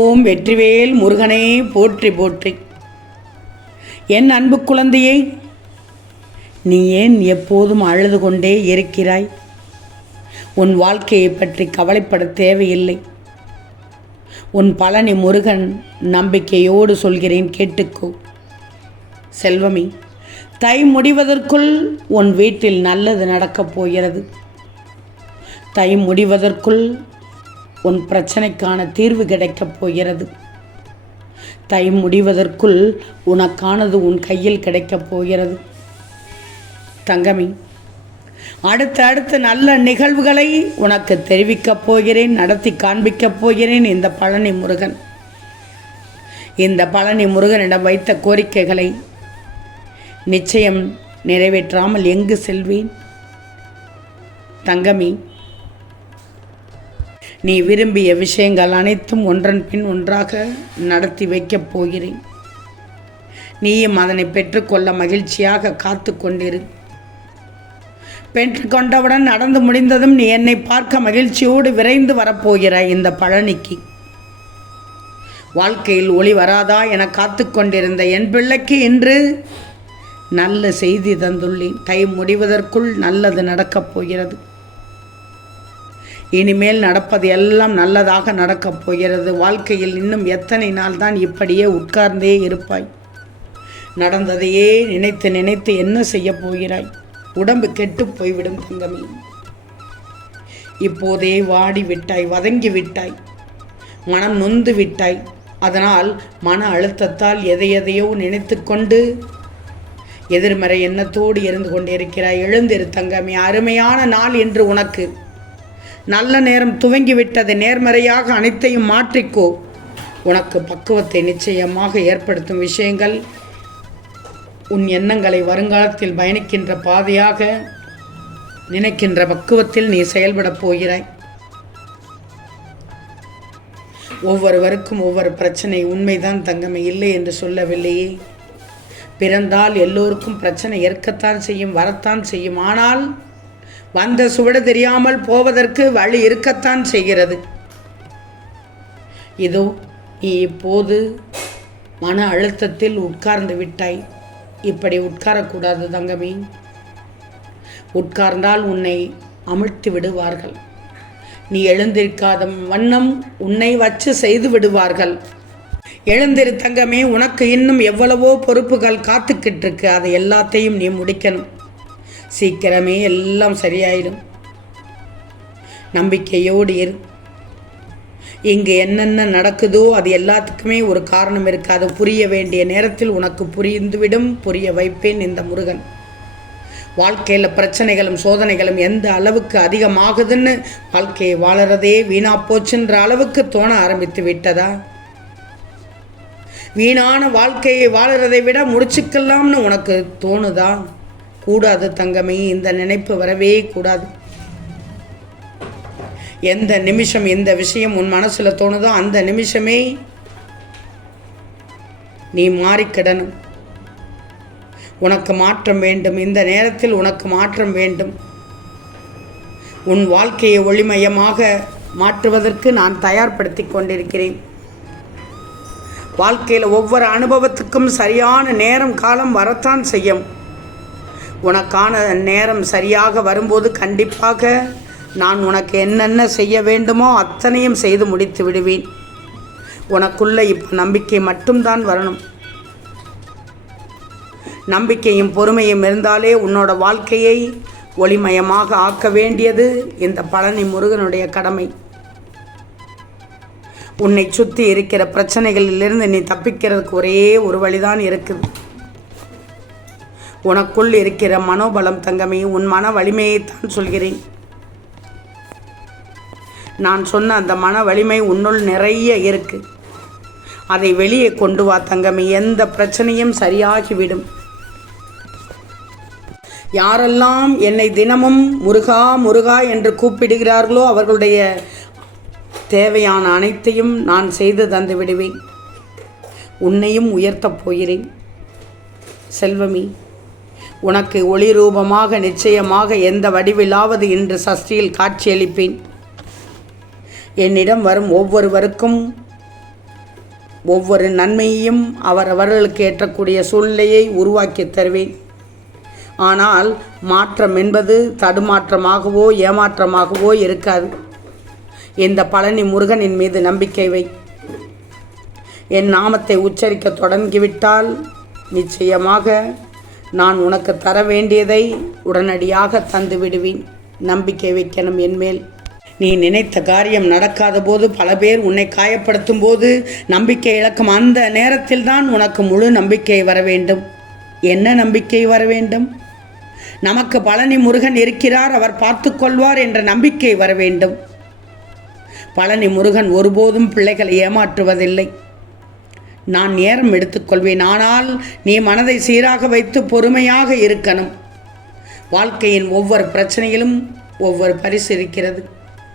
ஓம் வெற்றிவேல் முருகனே போற்றி போற்றி. என் அன்பு குழந்தையே, நீ ஏன் எப்போதும் அழுது கொண்டே இருக்கிறாய்? உன் வாழ்க்கையை பற்றி கவலைப்பட தேவையில்லை. உன் பழனி முருகன் நம்பிக்கையோடு சொல்கிறேன், கேட்டுக்கோ. செல்வமே, தை முடிவதற்குள் உன் வீட்டில் நல்லது நடக்கப் போகிறது. தை முடிவதற்குள் உன் பிரச்சனைக்கான தீர்வு கிடைக்கப் போகிறது. தை முடிவதற்குள் உனக்கானது உன் கையில் கிடைக்கப் போகிறது. தங்கமி, அடுத்த நல்ல நிகழ்வுகளை உனக்கு தெரிவிக்கப் போகிறேன், நடத்தி காண்பிக்கப் போகிறேன். இந்த பழனி முருகனிடம் வைத்த கோரிக்கைகளை நிச்சயம் நிறைவேற்றாமல் எங்கு செல்வேன்? தங்கமி, நீ விரும்பிய விஷயங்கள் அனைத்தும் ஒன்றன் பின் ஒன்றாக நடத்தி வைக்கப் போகிறேன். நீயும் அதனை பெற்றுக்கொள்ள மகிழ்ச்சியாக காத்து கொண்டிரு. பெற்றுக்கொண்டவுடன் நடந்து முடிந்ததும் நீ என்னை பார்க்க மகிழ்ச்சியோடு விரைந்து வரப்போகிறாய். இந்த பழனிக்கு வாழ்க்கையில் ஒளி வராதா என காத்து கொண்டிருந்த என் பிள்ளைக்கு இன்று நல்ல செய்தி தந்துள்ளேன். தை முடிவதற்குள் நல்லது நடக்கப் போகிறது. இனிமேல் நடப்பது எல்லாம் நல்லதாக நடக்கப் போகிறது. வாழ்க்கையில் இன்னும் எத்தனை நாள் தான் இப்படியே உட்கார்ந்தே இருப்பாய்? நடந்ததையே நினைத்து நினைத்து என்ன செய்ய போகிறாய்? உடம்பு கெட்டு போய்விடும் தங்கமே. இப்போதே வாடி விட்டாய், வதங்கி விட்டாய், மனம் நொந்து விட்டாய். அதனால் மன அழுத்தத்தால் எதையோ நினைத்து கொண்டு எதிர்மறை எண்ணத்தோடு இருந்து கொண்டிருக்கிறாய். எழுந்திரு தங்கமே, அருமையான நாள் என்று உனக்கு நல்ல நேரம் துவங்கிவிட்டது. நேர்மறையாக அனைத்தையும் மாற்றிக்கோ. உனக்கு பக்குவத்தை நிச்சயமாக ஏற்படுத்தும் விஷயங்கள், உன் எண்ணங்களை வருங்காலத்தில் பயணிக்கின்ற பாதையாக நினைக்கின்ற பக்குவத்தில் நீ செயல்படப் போகிறாய். ஒவ்வொருவருக்கும் ஒவ்வொரு பிரச்சனை. உண்மைதான் தங்கமே, இல்லை என்று சொல்லவில்லையே. பிறந்தால் எல்லோருக்கும் பிரச்சனை இருக்கத்தான் செய்யும், வரத்தான் செய்யும். ஆனால் வந்த சுவடு தெரியாமல் போவதற்கு வழி இருக்கத்தான் செய்கிறது. இதோ நீ இப்போது மன அழுத்தத்தில் உட்கார்ந்து விட்டாய். இப்படி உட்காரக்கூடாது தங்கமே. உட்கார்ந்தால் உன்னை அமிழ்த்தி விடுவார்கள். நீ எழுந்திருக்காத வண்ணம் உன்னை வச்சு செய்து விடுவார்கள். எழுந்திரு தங்கமே, உனக்கு இன்னும் எவ்வளவோ பொறுப்புகள் காத்துக்கிட்டு இருக்கு. அதை எல்லாத்தையும் நீ முடிக்கணும். சீக்கிரமே எல்லாம் சரியாயிடும். நம்பிக்கையோடு இரு. இங்கு என்னென்ன நடக்குதோ அது எல்லாத்துக்குமே ஒரு காரணம் இருக்குது. அது புரிய வேண்டிய நேரத்தில் உனக்கு புரிந்துவிடும். புரிய வைப்பேன் இந்த முருகன். வாழ்க்கையில் பிரச்சனைகளும் சோதனைகளும் எந்த அளவுக்கு அதிகமாகுதுன்னு வாழ்க்கையை வாழறதே வீணா போச்சுன்ற அளவுக்கு தோண ஆரம்பித்து விட்டதா? வீணான வாழ்க்கையை வாழறதை விட முடிச்சுக்கலாம்னு உனக்கு தோணுதா? கூடாது தங்கமே, இந்த நினைப்பு வரவே கூடாது. எந்த நிமிஷம் இந்த விஷயம் உன் மனசில் தோணுதோ அந்த நிமிஷமே நீ மாறிக்கிடணும். உனக்கு மாற்றம் வேண்டும். இந்த நேரத்தில் உனக்கு மாற்றம் வேண்டும். உன் வாழ்க்கையை ஒளிமயமாக மாற்றுவதற்கு நான் தயார்படுத்தி கொண்டிருக்கிறேன். வாழ்க்கையில் ஒவ்வொரு அனுபவத்துக்கும் சரியான நேரம் காலம் வரத்தான் செய்யும். உனக்கான நேரம் சரியாக வரும்போது கண்டிப்பாக நான் உனக்கு என்னென்ன செய்ய வேண்டுமோ அத்தனையும் செய்து முடித்து விடுவேன். உனக்குள்ள இப்போ நம்பிக்கை மட்டும்தான் வரணும். நம்பிக்கையும் பொறுமையும் இருந்தாலே உன்னோட வாழ்க்கையை ஒளிமயமாக ஆக்க வேண்டியது இந்த பழனி முருகனுடைய கடமை. உன்னை சுற்றி இருக்கிற பிரச்சனைகளிலிருந்து நீ தப்பிக்கிறதுக்கு ஒரே ஒரு வழிதான் இருக்குது. உனக்குள் இருக்கிற மனோபலம் தங்கமே. உன் மன வலிமையைத்தான் சொல்கிறேன். நான் சொன்ன அந்த மன வலிமை உன்னுள் நிறைய இருக்கு. அதை வெளியே கொண்டு வா தங்கமே. எந்த பிரச்சனையும் சரியாகிவிடும். யாரெல்லாம் என்னை தினமும் முருகா முருகா என்று கூப்பிடுகிறார்களோ அவர்களுடைய தேவையான அனைத்தையும் நான் செய்து தந்து விடுவேன். உன்னையும் உயர்த்தப் போகிறேன். செல்வமி, உனக்கு ஒளி ரூபமாக நிச்சயமாக எந்த வடிவிலாவது இன்று சஷ்டியில் காட்சியளிப்பேன். என்னிடம் வரும் ஒவ்வொருவருக்கும் ஒவ்வொரு நன்மையையும் அவரவர்களுக்கு ஏற்றக்கூடிய சூழ்நிலையை உருவாக்கி தருவேன். ஆனால் மாற்றம் என்பது தடுமாற்றமாகவோ ஏமாற்றமாகவோ இருக்காது. இந்த பழனி முருகனின் மீது நம்பிக்கை வை. என் நாமத்தை உச்சரிக்க தொடங்கிவிட்டால் நிச்சயமாக நான் உனக்கு தர வேண்டியதை உடனடியாக தந்து விடுவேன். நம்பிக்கை வைக்கணும் என்மேல். நீ நினைத்த காரியம் நடக்காத போது, பல பேர் உன்னை காயப்படுத்தும் போது நம்பிக்கை இழக்கும் அந்த நேரத்தில் தான் உனக்கு முழு நம்பிக்கை வர வேண்டும். என்ன நம்பிக்கை வர வேண்டும்? நமக்கு பழனி முருகன் இருக்கிறார், அவர் பார்த்து கொள்வார் என்ற நம்பிக்கை வர வேண்டும். பழனி முருகன் ஒருபோதும் பிள்ளைகளை ஏமாற்றுவதில்லை. நான் நேரம் எடுத்துக்கொள்வேன், ஆனால் நீ மனதை சீராக வைத்து பொறுமையாக இருக்கணும். வாழ்க்கையின் ஒவ்வொரு பிரச்சனையிலும் ஒவ்வொரு பரிசு இருக்கிறது.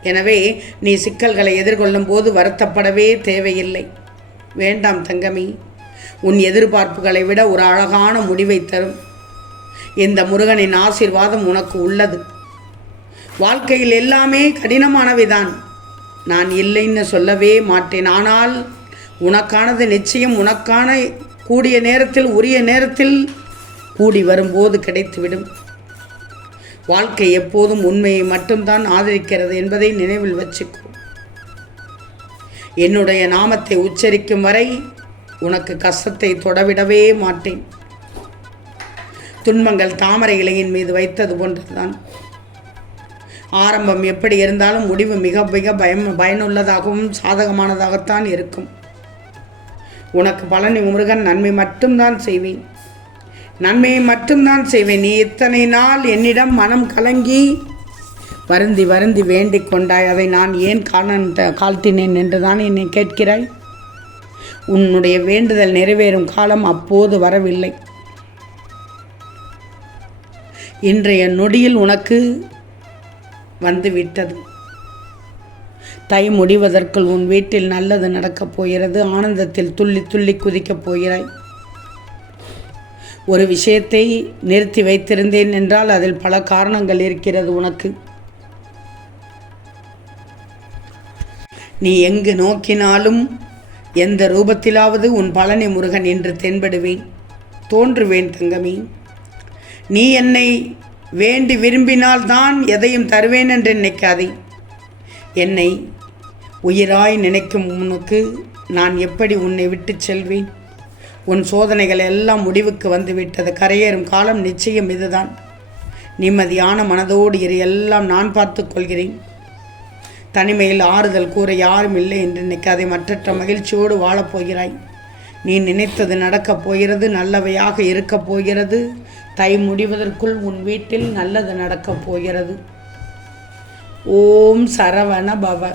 எனவே நீ சிக்கல்களை எதிர்கொள்ளும் போது வருத்தப்படவே தேவையில்லை. வேண்டாம் தங்கமி, உன் எதிர்பார்ப்புகளை விட ஒரு அழகான முடிவை தரும் இந்த முருகனின் ஆசீர்வாதம் உனக்கு உள்ளது. வாழ்க்கையில் எல்லாமே கடினமானவைதான், நான் இல்லைன்னு சொல்லவே மாட்டேன். ஆனால் உனக்கானது நிச்சயம் உனக்கான கூடிய நேரத்தில் உரிய நேரத்தில் கூடி வரும்போது கிடைத்துவிடும். வாழ்க்கை எப்போதும் உண்மையை மட்டும்தான் ஆதரிக்கிறது என்பதை நினைவில் வச்சுக்கோ. என்னுடைய நாமத்தை உச்சரிக்கும் வரை உனக்கு கஷ்டத்தை தொடவிடவே மாட்டேன். துன்பங்கள் தாமரை இலையின் மீது வைத்தது போன்றதுதான். ஆரம்பம் எப்படி இருந்தாலும் முடிவு மிக மிக பயனுள்ளதாகவும் சாதகமானதாகத்தான் இருக்கும். உனக்கு பழனி முருகன் நன்மை மட்டும்தான் செய்வேன், நன்மையை மட்டும்தான் செய்வேன். நீ இத்தனை நாள் என்னிடம் மனம் கலங்கி வருந்தி வருந்தி வேண்டிக் கொண்டாய், அதை நான் ஏன் காழ்த்தினேன் என்றுதான் என்னை கேட்கிறாய். உன்னுடைய வேண்டுதல் நிறைவேறும் காலம் அப்போது வரவில்லை. இன்றைய நொடியில் உனக்கு வந்துவிட்டது. தை முடிவதற்குள் உன் வீட்டில் நல்லது நடக்கப் போகிறது. ஆனந்தத்தில் துள்ளி துள்ளி குதிக்கப் போகிறாய். ஒரு விஷயத்தை நிறுத்தி வைத்திருந்தேன் என்றால் அதில் பல காரணங்கள் இருக்கிறது உனக்கு. நீ எங்கு நோக்கினாலும் எந்த ரூபத்திலாவது உன் பழனி முருகன் என்று தென்படுவேன், தோன்றுவேன் தங்கமி. நீ என்னை வேண்டி விரும்பினால்தான் எதையும் தருவேன் என்று நினைக்காதே. என்னை உயிராய் நினைக்கும் உனக்கு நான் எப்படி உன்னை விட்டு செல்வேன்? உன் சோதனைகள் எல்லாம் முடிவுக்கு வந்துவிட்டது. கரையேறும் காலம் நிச்சயம் இதுதான். நிம்மதியான மனதோடு இரு, எல்லாம் நான் பார்த்து கொள்கிறேன். தனிமையில் ஆறுதல் கூற யாரும் இல்லை என்று நினைக்காதே. மற்றற்ற மகிழ்ச்சியோடு வாழப்போகிறாய். நீ நினைத்தது நடக்கப் போகிறது, நல்லவையாக இருக்கப் போகிறது. தை முடிவதற்குள் உன் வீட்டில் நல்லது நடக்கப் போகிறது. ஓம் சரவண பவ.